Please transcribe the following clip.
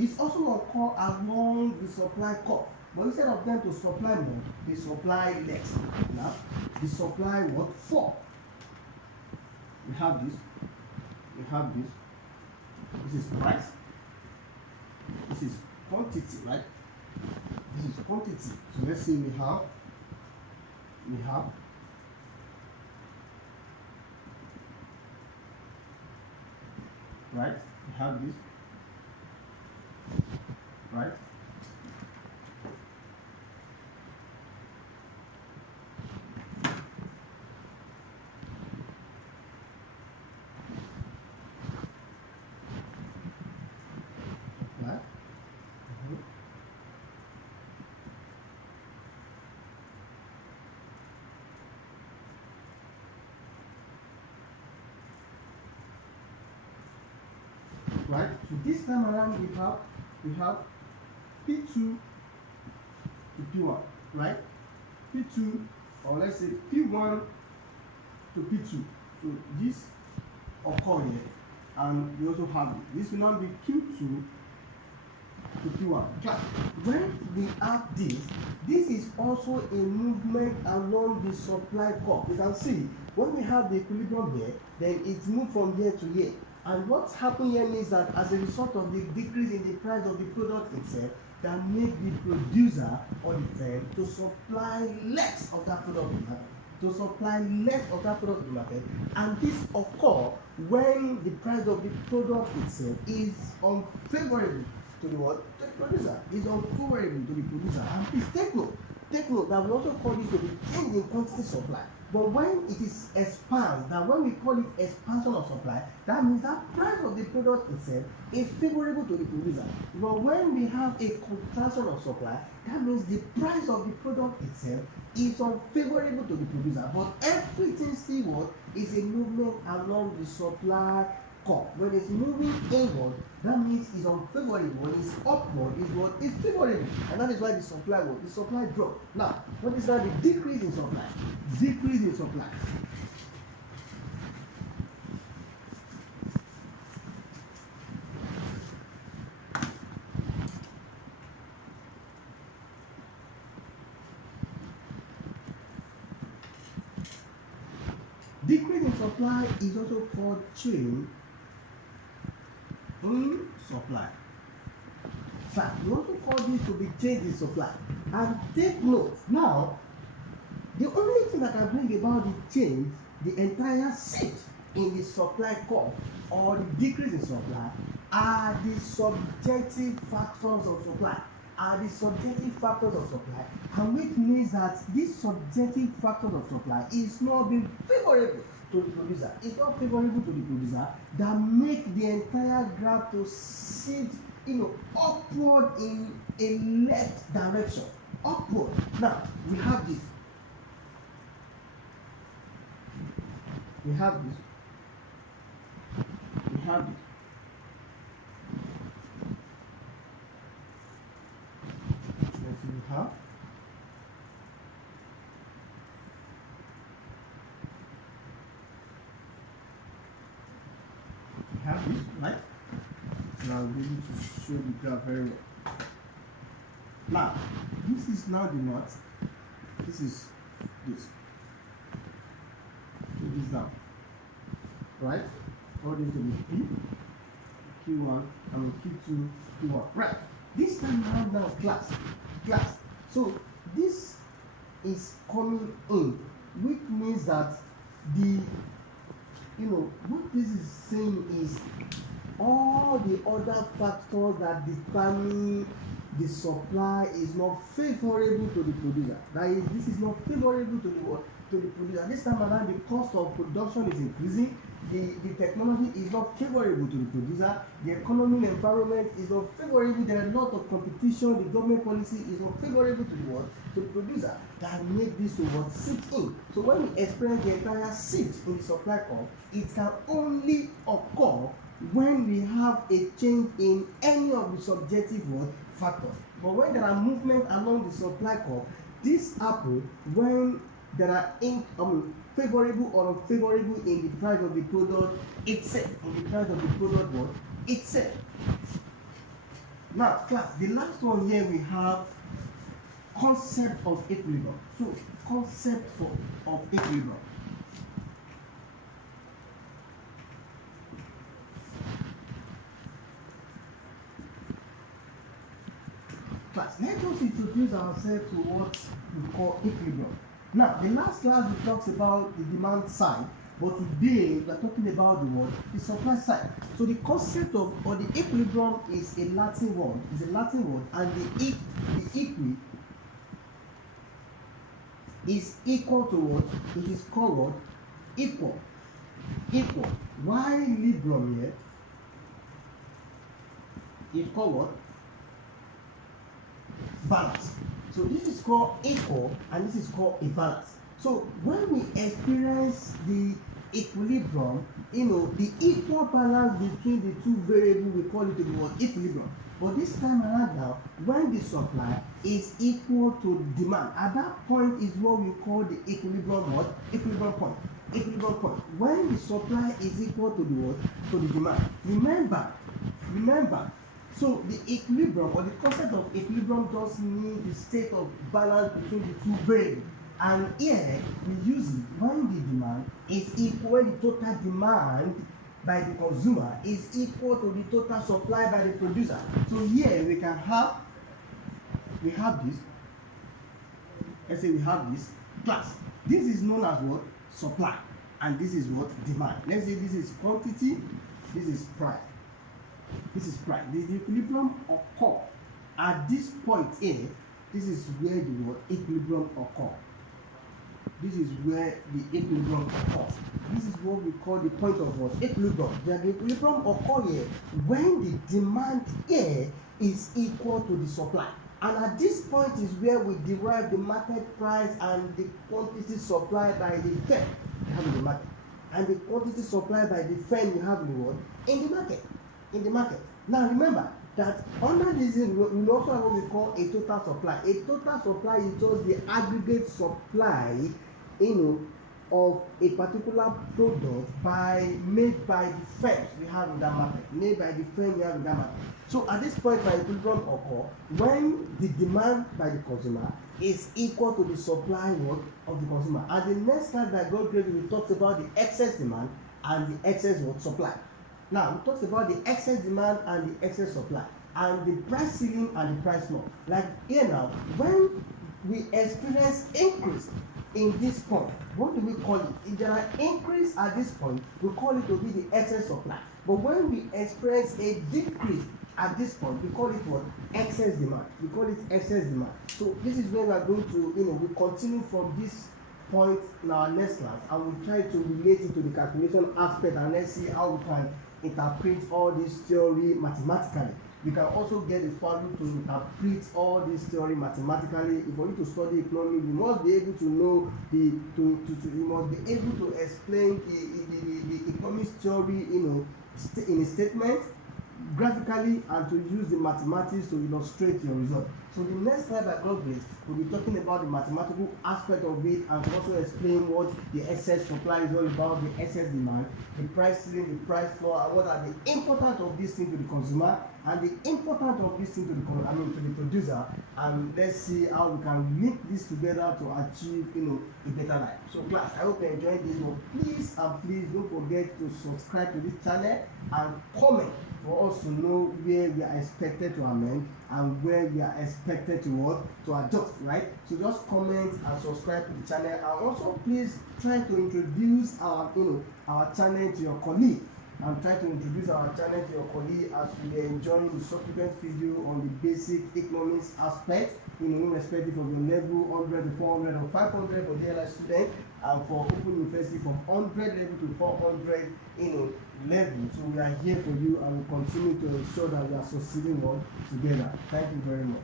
It is also occur along the supply curve. But instead of them to supply more, they supply less. Now, they supply what? 4. We have this. We have this. This is price. This is quantity, right? This is quantity. So let's say we have right? We have this, right? Right? Right? So this time around we have P2 to P1, right? P2, or let's say P1 to P2. So this occur here, and we also have it. This will now be Q2 to P1. When we have this is also a movement along the supply curve. You can see when we have the equilibrium here, then it moves from here to here. And what's happening here means that as a result of the decrease in the price of the product itself, that make the producer or the firm to supply less of that product in the market. To supply less of that product in the market. And this occurs when the price of the product itself is unfavorable to the what? To the producer. Is unfavorable to the producer. And please take note that we also call this to be change in quantity supply. But when it is expand, that when we call it expansion of supply, that means that price of the product itself is favorable to the producer. But when we have a contraction of supply, that means the price of the product itself is unfavorable to the producer. But everything still what is a movement along the supply curve. When it's moving inward, that means it's unfavorable. When it's upward, is what is favorable, and that is why the supply drop. Now, what is that? The decrease in supply. Decrease in supply. Decrease in supply is also called change in supply. In fact, we also call this to be change in supply. And take note, now, the only thing that can bring about the change, the entire shift in the supply curve or the decrease in supply, are the subjective factors of supply. And which means that this subjective factors of supply is not being favorable to the producer. It's not favorable to the producer that make the entire graph to shift, upward in a left direction. Upward. Now we have this. We have this. Let's see, we have. We have this, right? Now I'll be able to show the graph very well. Now, this is now the knot. This is this. Put this down. Right? All this will be P, Q1, Q2, Q1. Right. This time around now, class. So this is coming in, which means that what this is saying is all the other factors that determine the supply is not favorable to the producer. That is, this is not favorable to the producer. This time around, the cost of production is increasing. The technology is not favorable to the producer. The economic environment is not favorable. There are a lot of competition. The government policy is not favorable to the producer. That make this to what sit in. So when we experience the entire shift in the supply curve, it can only occur when we have a change in any of the subjective factors. But when there are movement along the supply curve, this happens when there are favorable or unfavorable in the price of the product itself. Now, class, the last one here we have concept of equilibrium. So, concept of equilibrium. Class, let us introduce ourselves to what we call equilibrium. Now, the last class we talked about the demand side, but today we are talking about the supply side. So the concept of or the equilibrium is a Latin word, and the equi is equal to what? It is called what? Equal. Why librum here is called what? Balance. So this is called equal and this is called a balance. So when we experience the equilibrium, the equal balance between the two variables, we call it the word equilibrium. But this time around now, when the supply is equal to demand, at that point is what we call the equilibrium what? Equilibrium point. When the supply is equal to the what? To the demand. Remember, so the equilibrium or the concept of equilibrium just means the state of balance between the two variables. And here we use it when the demand is equal, when the total demand by the consumer is equal to the total supply by the producer. So here we have this. Let's say we have this class. This is known as what? Supply. And this is what? Demand. Let's say this is quantity, this is price. This is price. The equilibrium occur at this point here. This is where the word equilibrium occur. This is where the equilibrium occurs. This is what we call the point of what? Equilibrium. The equilibrium occur here when the demand here is equal to the supply. And at this point is where we derive the market price and the quantity supplied by the firm you have in the market. And the quantity supplied by the firm you have in the world in the market. Now remember that under this we also have what we call a total supply. A total supply is just the aggregate supply, of a particular product made by the firms we have in that market. So at this point, my equilibrium occur when the demand by the consumer is equal to the supply of the consumer. And the next slide that God gave we talked about the excess demand and the excess supply. Now we talked about the excess demand and the excess supply, and the price ceiling and the price floor. Like here now, when we experience increase in this point, what do we call it? If there are increase at this point, we call it to be the excess supply. But when we experience a decrease at this point, we call it what? Excess demand. So this is where we are going to, we continue from this point in our next class, and we'll try to relate it to the calculation aspect, and let's see how we can interpret all this theory mathematically. You can also get a value to interpret all this theory mathematically. For you to study economics, you must be able to know you must be able to explain the economics theory, in a statement graphically, and to use the mathematics to illustrate your result. So the next slide by God's grace, we'll be talking about the mathematical aspect of it, and also explain what the excess supply is all about, the excess demand, the price ceiling, the price floor, and what are the importance of this thing to the consumer and the importance of this thing to the producer. And let's see how we can link this together to achieve a better life. So class, I hope you enjoyed this one. Please don't forget to subscribe to this channel and comment for us to know where we are expected to amend and where we are expected to adjust, right? So just comment and subscribe to the channel, and also please try to introduce our channel to your colleague, and try to introduce our channel to your colleague as we are enjoying the subsequent video on the basic economics aspect, irrespective of your level, 100 to 400 or 500 for DLI student, and for Open University from 100 level to 400 level. So we are here for you, and we continue to ensure that we are succeeding together. Thank you very much.